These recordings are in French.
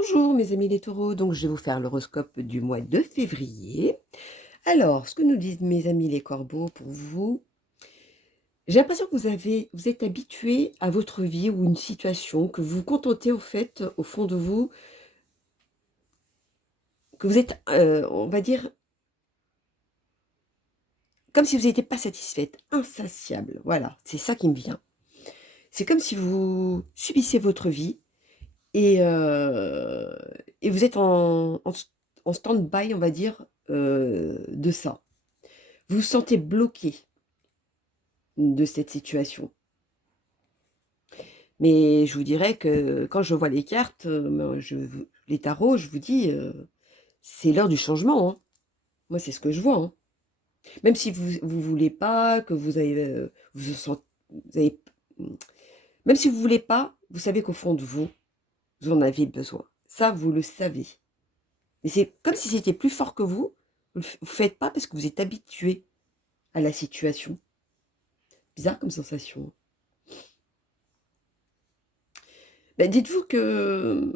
Bonjour mes amis les taureaux, donc je vais vous faire l'horoscope du mois de février. Alors, ce que nous disent mes amis les corbeaux pour vous, j'ai l'impression que vous êtes habitués à votre vie ou une situation, que vous vous contentez au fait, au fond de vous, que vous êtes, on va dire, comme si vous n'étiez pas satisfaite, insatiable. Voilà, c'est ça qui me vient. C'est comme si vous subissez votre vie et, euh, et vous êtes en stand-by, on va dire, de ça. Vous vous sentez bloqué de cette situation. Mais je vous dirais que quand je vois les cartes, les tarots, je vous dis, c'est l'heure du changement, hein. Moi, c'est ce que je vois, hein. Même si vous voulez pas, que vous avez, vous avez, même si vous voulez pas, vous savez qu'au fond de vous, vous en avez besoin. Ça, vous le savez. Mais c'est comme si c'était plus fort que vous. Vous ne faites pas parce que vous êtes habitué à la situation. Bizarre comme sensation. Ben, dites-vous que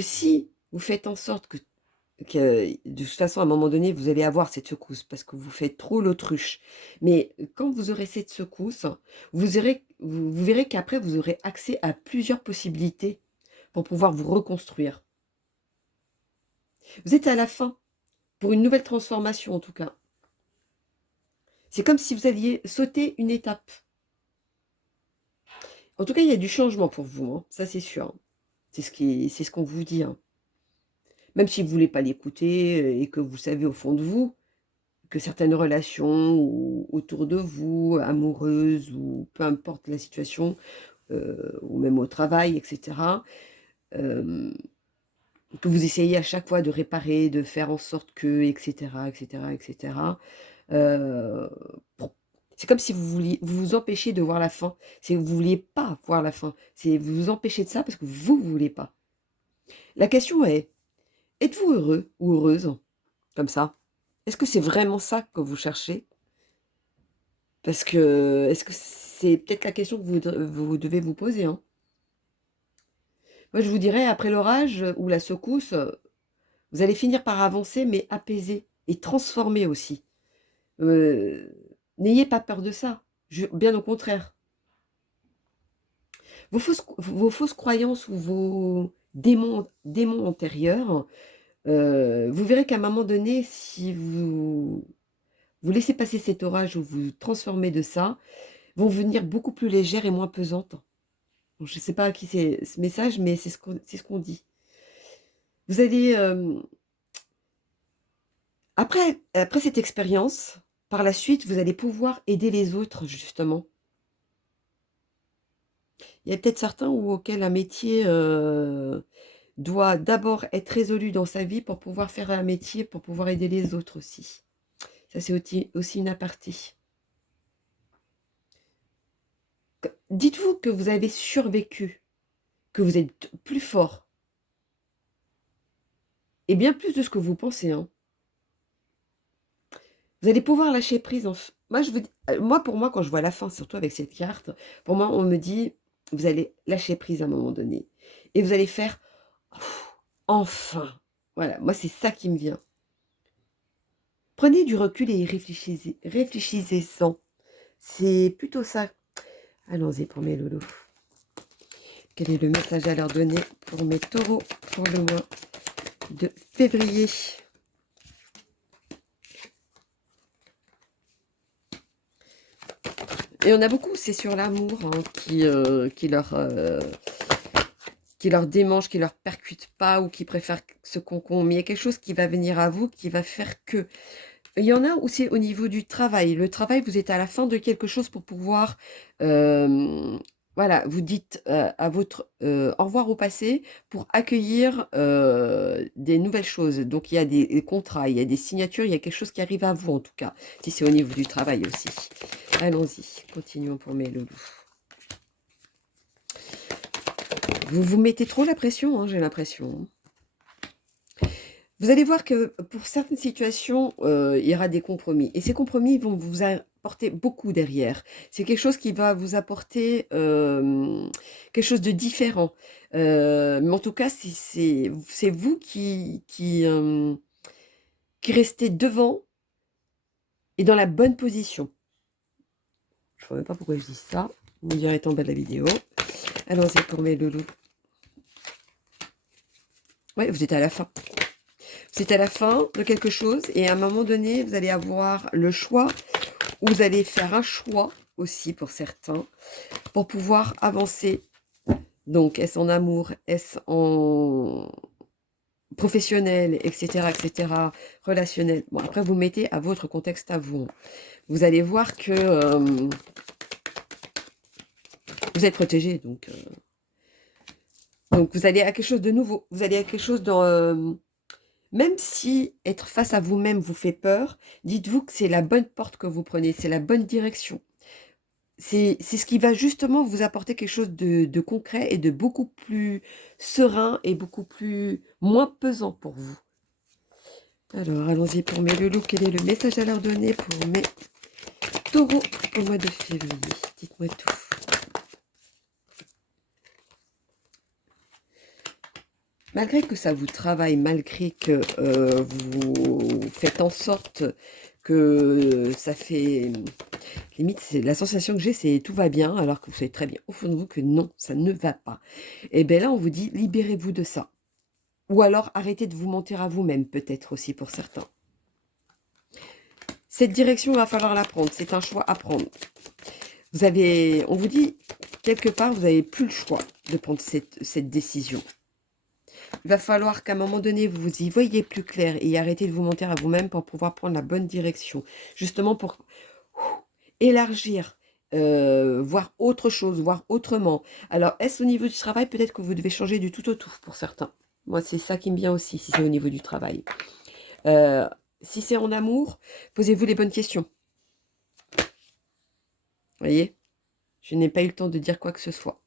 si vous faites en sorte que de toute façon, à un moment donné, vous allez avoir cette secousse parce que vous faites trop l'autruche. Mais quand vous aurez cette secousse, vous verrez qu'après, vous aurez accès à plusieurs possibilités pour pouvoir vous reconstruire. Vous êtes à la fin pour une nouvelle transformation, en tout cas. C'est comme si vous alliez sauter une étape. En tout cas, il y a du changement pour vous, hein, ça c'est sûr. C'est ce qu'on vous dit, hein. Même si vous ne voulez pas l'écouter et que vous savez au fond de vous que certaines relations autour de vous, amoureuses ou peu importe la situation, ou même au travail, etc., euh, que vous essayez à chaque fois de réparer, de faire en sorte que, etc., etc., etc. euh, pour- c'est comme si vous vous empêchiez de voir la fin. C'est que vous ne vouliez pas voir la fin. C'est vous vous empêchez de ça parce que vous ne voulez pas. La question est, êtes-vous heureux ou heureuse comme ça? Est-ce que c'est vraiment ça que vous cherchez? Parce que, est-ce que c'est peut-être la question que vous devez vous poser, hein? Moi, je vous dirais, après l'orage ou la secousse, vous allez finir par avancer, mais apaisé et transformé aussi. Euh, N'ayez pas peur de ça, bien au contraire. Vos fausses croyances ou vos démons antérieurs, vous verrez qu'à un moment donné, si vous laissez passer cet orage ou vous transformez de ça, vont venir beaucoup plus légères et moins pesantes. Bon, je ne sais pas à qui c'est ce message, mais c'est ce qu'on dit. Vous allez, après cette expérience, par la suite, vous allez pouvoir aider les autres, justement. Il y a peut-être certains auxquels un métier doit d'abord être résolu dans sa vie pour pouvoir faire un métier, pour pouvoir aider les autres aussi. Ça, c'est aussi une aparté. Dites-vous que vous avez survécu, que vous êtes plus fort, et bien plus de ce que vous pensez, hein. Vous allez pouvoir lâcher prise. Moi, pour moi, quand je vois la fin, surtout avec cette carte, pour moi, on me dit, vous allez lâcher prise à un moment donné. Et vous allez faire, Pff, enfin. Voilà, moi, c'est ça qui me vient. Prenez du recul et réfléchissez-en. C'est plutôt ça. Allons-y pour mes loulous. Quel est le message à leur donner pour mes taureaux pour le mois de février? Et on a beaucoup, c'est sur l'amour, hein, qui leur démange, qui leur percute pas ou qui préfèrent ce concombre. Mais il y a quelque chose qui va venir à vous qui va faire que. Il y en a où c'est au niveau du travail. Le travail, vous êtes à la fin de quelque chose pour pouvoir, voilà, vous dites à votre au revoir au passé pour accueillir des nouvelles choses. Donc il y a des contrats, il y a des signatures, il y a quelque chose qui arrive à vous en tout cas, si c'est au niveau du travail aussi. Allons-y, continuons pour mes loulous. Vous vous mettez trop la pression, hein, j'ai l'impression. Vous allez voir que pour certaines situations, il y aura des compromis. Et ces compromis vont vous apporter beaucoup derrière. C'est quelque chose qui va vous apporter quelque chose de différent. Mais en tout cas, c'est vous qui restez devant et dans la bonne position. Je ne sais même pas pourquoi je dis ça. Vous me direz en bas de la vidéo. Allons-y pour mes loulous. Ouais, vous êtes à la fin. Vous êtes à la fin de quelque chose et à un moment donné, vous allez avoir le choix ou vous allez faire un choix aussi pour certains pour pouvoir avancer. Donc, est-ce en amour, est-ce en professionnel, etc., etc., relationnel. Bon, après, vous mettez à votre contexte à vous. Vous allez voir que vous êtes protégé, donc vous allez à quelque chose de nouveau. Vous allez à quelque chose dans... même si être face à vous-même vous fait peur, dites-vous que c'est la bonne porte que vous prenez, c'est la bonne direction. C'est ce qui va justement vous apporter quelque chose de concret et de beaucoup plus serein et beaucoup plus moins pesant pour vous. Alors, allons-y pour mes loulous. Quel est le message à leur donner pour mes taureaux au mois de février? Dites-moi tout. Malgré que ça vous travaille, malgré que vous faites en sorte que ça fait... Limite, la sensation que j'ai, c'est tout va bien, alors que vous savez très bien au fond de vous que non, ça ne va pas. Et bien là, on vous dit, libérez-vous de ça. Ou alors, arrêtez de vous mentir à vous-même, peut-être aussi pour certains. Cette direction, il va falloir la prendre. C'est un choix à prendre. On vous dit, quelque part, vous n'avez plus le choix de prendre cette décision. Il va falloir qu'à un moment donné, vous y voyez plus clair et arrêtez de vous mentir à vous-même pour pouvoir prendre la bonne direction. Justement pour élargir, voir autre chose, voir autrement. Alors, est-ce au niveau du travail? Peut-être que vous devez changer du tout au tout pour certains. Moi, c'est ça qui me vient aussi, si c'est au niveau du travail. Si c'est en amour, posez-vous les bonnes questions. Vous voyez? Je n'ai pas eu le temps de dire quoi que ce soit.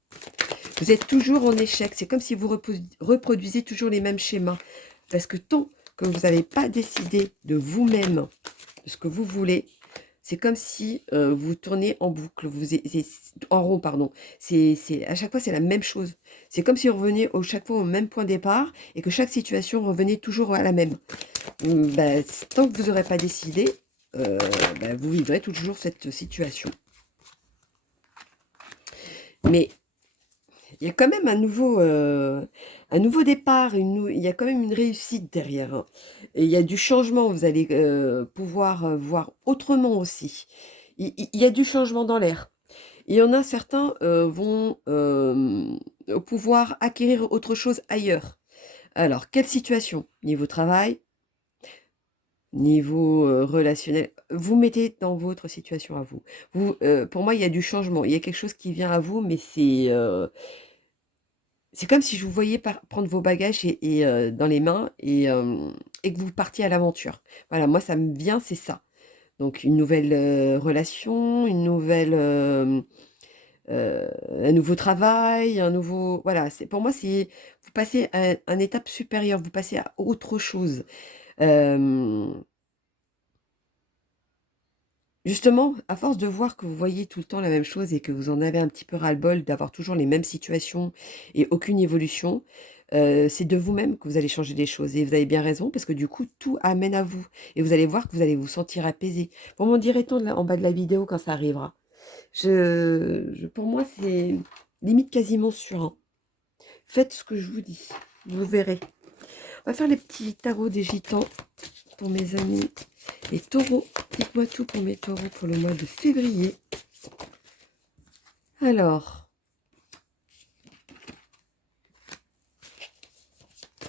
Vous êtes toujours en échec. C'est comme si vous reproduisez toujours les mêmes schémas. Parce que tant que vous n'avez pas décidé de vous-même, de ce que vous voulez, c'est comme si vous tournez en boucle, en rond, pardon. À chaque fois, c'est la même chose. C'est comme si vous reveniez chaque fois au même point de départ et que chaque situation revenait toujours à la même. Tant que vous n'aurez pas décidé, vous vivrez toujours cette situation. Mais il y a quand même un nouveau départ, il y a quand même une réussite derrière. Hein. Et il y a du changement, vous allez pouvoir voir autrement aussi. Il y a du changement dans l'air. Il y en a certains vont pouvoir acquérir autre chose ailleurs. Alors, quelle situation? Niveau travail, niveau relationnel, vous mettez dans votre situation à vous. Pour moi, il y a du changement. Il y a quelque chose qui vient à vous, mais c'est comme si je vous voyais prendre vos bagages dans les mains et que vous partiez à l'aventure. Voilà, moi, ça me vient, c'est ça. Donc, une nouvelle relation, un nouveau travail, un nouveau... Voilà, pour moi, vous passez à une étape supérieure, vous passez à autre chose. Justement, à force de voir que vous voyez tout le temps la même chose et que vous en avez un petit peu ras-le-bol d'avoir toujours les mêmes situations et aucune évolution, c'est de vous-même que vous allez changer les choses. Et vous avez bien raison, parce que du coup, tout amène à vous. Et vous allez voir que vous allez vous sentir apaisé. Vous m'en direz-on en bas de la vidéo quand ça arrivera. Pour moi, c'est limite quasiment sûr. Hein. Faites ce que je vous dis. Vous verrez. On va faire les petits tarots des gitans pour mes amis. Les taureaux, dites-moi tout pour mes taureaux pour le mois de février. Alors,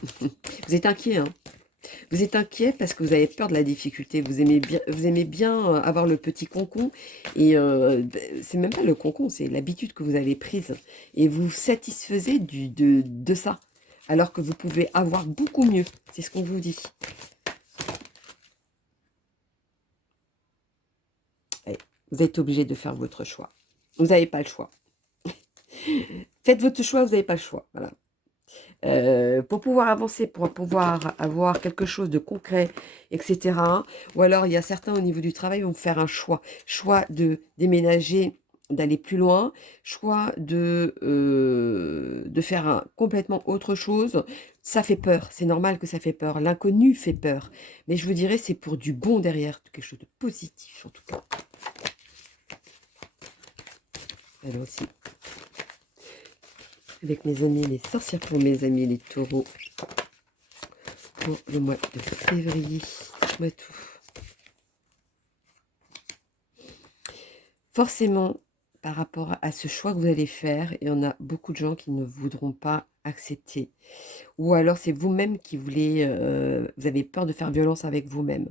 vous êtes inquiet, hein? Vous êtes inquiet parce que vous avez peur de la difficulté. Vous aimez bien avoir le petit concon. Et c'est même pas le concon, c'est l'habitude que vous avez prise. Et vous satisfaisez de ça. Alors que vous pouvez avoir beaucoup mieux. C'est ce qu'on vous dit. Allez, vous êtes obligé de faire votre choix. Vous n'avez pas le choix. Faites votre choix, vous n'avez pas le choix. Voilà. pour pouvoir avancer, pour pouvoir avoir quelque chose de concret, etc. Ou alors, il y a certains au niveau du travail vont faire un choix. Choix de déménager, d'aller plus loin, choix de faire complètement autre chose. Ça fait peur, c'est normal que ça fait peur. L'inconnu fait peur. Mais je vous dirais, c'est pour du bon derrière, quelque chose de positif en tout cas. Alors aussi, avec mes amis les sorcières, pour mes amis les taureaux, pour le mois de février. Dites-moi tout. Forcément, par rapport à ce choix que vous allez faire, il y en a beaucoup de gens qui ne voudront pas accepter. Ou alors c'est vous-même qui voulez, vous avez peur de faire violence avec vous-même.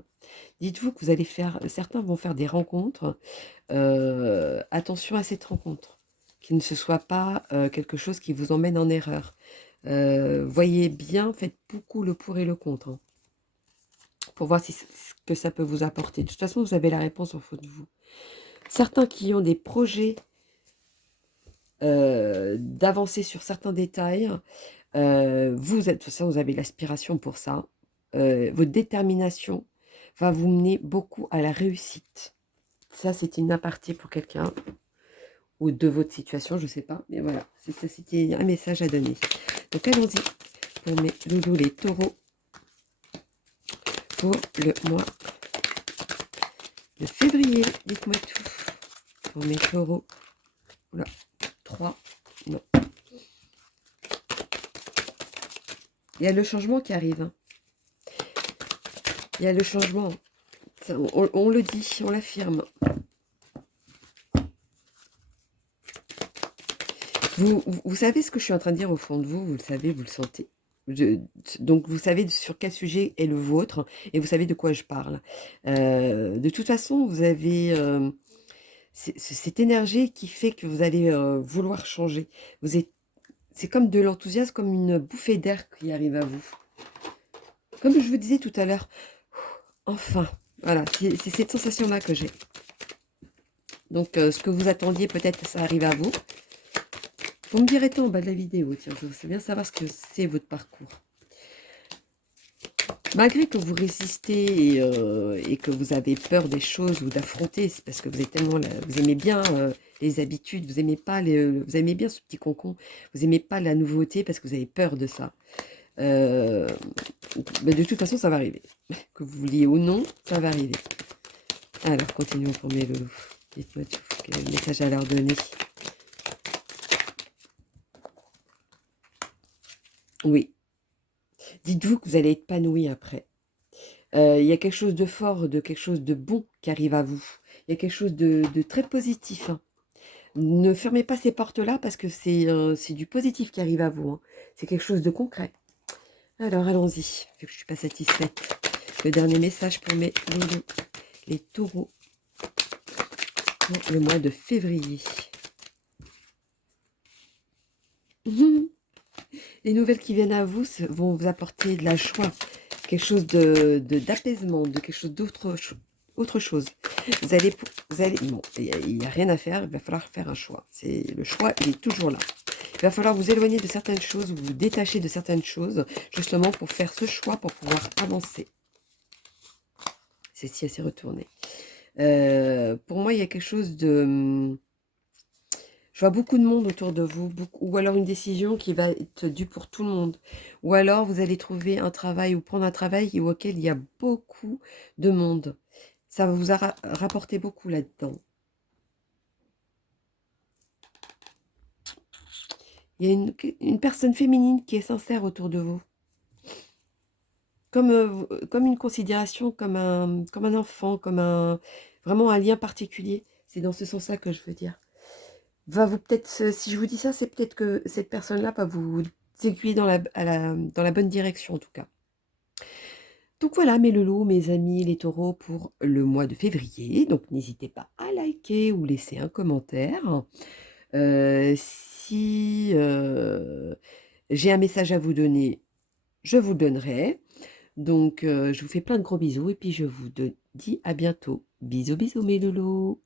Dites-vous que vous allez faire, certains vont faire des rencontres. Attention à cette rencontre, qu'il ne se soit pas quelque chose qui vous emmène en erreur. Voyez bien, faites beaucoup le pour et le contre, hein, pour voir ce que ça peut vous apporter. De toute façon, vous avez la réponse au fond de vous. Certains qui ont des projets d'avancer sur certains détails, vous êtes, de toute façon, vous avez l'aspiration pour ça. Votre détermination va vous mener beaucoup à la réussite. Ça, c'est une aparté pour quelqu'un ou de votre situation, je ne sais pas. Mais voilà, c'était un message à donner. Donc, allons-y pour mes loulous, les taureaux, pour le mois de février. Dites-moi tout. Pour mes taureaux. Oula, 3. Non. Il y a le changement qui arrive. Hein. Il y a le changement. Ça, on le dit, on l'affirme. Vous savez ce que je suis en train de dire au fond de vous, vous le savez, vous le sentez. Donc vous savez sur quel sujet est le vôtre et vous savez de quoi je parle. De toute façon, vous avez cette énergie qui fait que vous allez vouloir changer. C'est comme de l'enthousiasme, comme une bouffée d'air qui arrive à vous. Comme je vous disais tout à l'heure, enfin, voilà, c'est cette sensation-là que j'ai. Donc ce que vous attendiez, peut-être ça arrive à vous. Vous me direz tout en bas de la vidéo, tiens, je veux bien savoir ce que c'est votre parcours. Malgré que vous résistez et que vous avez peur des choses ou d'affronter, c'est parce que vous êtes tellement, vous aimez bien les habitudes, vous aimez pas vous aimez bien ce petit concon, vous aimez pas la nouveauté parce que vous avez peur de ça. Mais de toute façon, ça va arriver. Que vous vouliez ou non, ça va arriver. Alors, continuons pour mes loulous. Dites-moi tout, quel message à leur donner. Oui. Dites-vous que vous allez être épanoui après. Il y a quelque chose de fort, de quelque chose de bon qui arrive à vous. Il y a quelque chose de très positif. Hein. Ne fermez pas ces portes-là parce que c'est du positif qui arrive à vous. Hein. C'est quelque chose de concret. Alors, allons-y, vu que je ne suis pas satisfaite. Le dernier message pour mes loulous, les taureaux, pour le mois de février. Les nouvelles qui viennent à vous vont vous apporter de la joie, quelque chose d'apaisement, de quelque chose autre chose. Vous allez, bon, il n'y a rien à faire, il va falloir faire un choix. Le choix, il est toujours là. Il va falloir vous éloigner de certaines choses, vous détacher de certaines choses, justement pour faire ce choix, pour pouvoir avancer. C'est si elle s'est retournée. Pour moi, il y a quelque chose de... Je vois beaucoup de monde autour de vous, ou alors une décision qui va être due pour tout le monde. Ou alors vous allez trouver un travail ou prendre un travail auquel il y a beaucoup de monde. Ça va vous rapporter beaucoup là-dedans. Il y a une personne féminine qui est sincère autour de vous. Comme une considération, comme un enfant, vraiment un lien particulier. C'est dans ce sens-là que je veux dire. Peut-être, si je vous dis ça, c'est peut-être que cette personne-là va vous aiguiller dans la bonne direction en tout cas. Donc voilà mes loulous, mes amis, les taureaux pour le mois de février. Donc n'hésitez pas à liker ou laisser un commentaire. Si j'ai un message à vous donner, je vous le donnerai. Donc je vous fais plein de gros bisous et puis je vous dis à bientôt. Bisous bisous mes loulous.